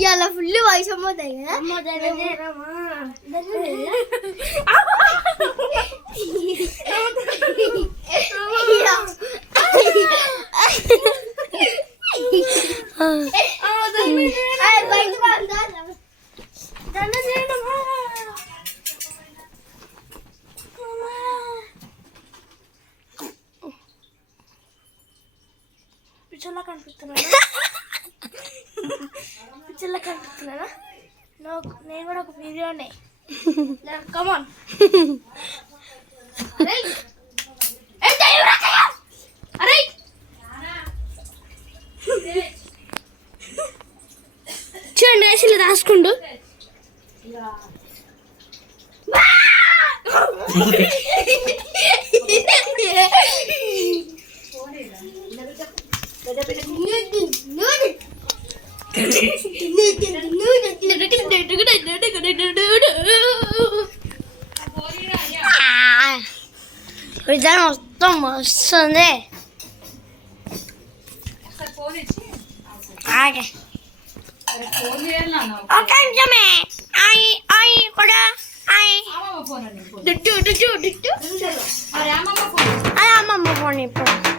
ఇవాళ ఫుల్ వయసు అమ్మతాయి కదా పిచ్చోళ్ళ కనిపిస్తున్నానా నేను కూడా ఒక వీడియోనే కమాన్ చూడండి వేసి రాసుకుంటూ విధానం మొత్తం వస్తుంది ఒక నిమిషమే కూడా అమ్మమ్మ ఫోన్ ఇప్పుడు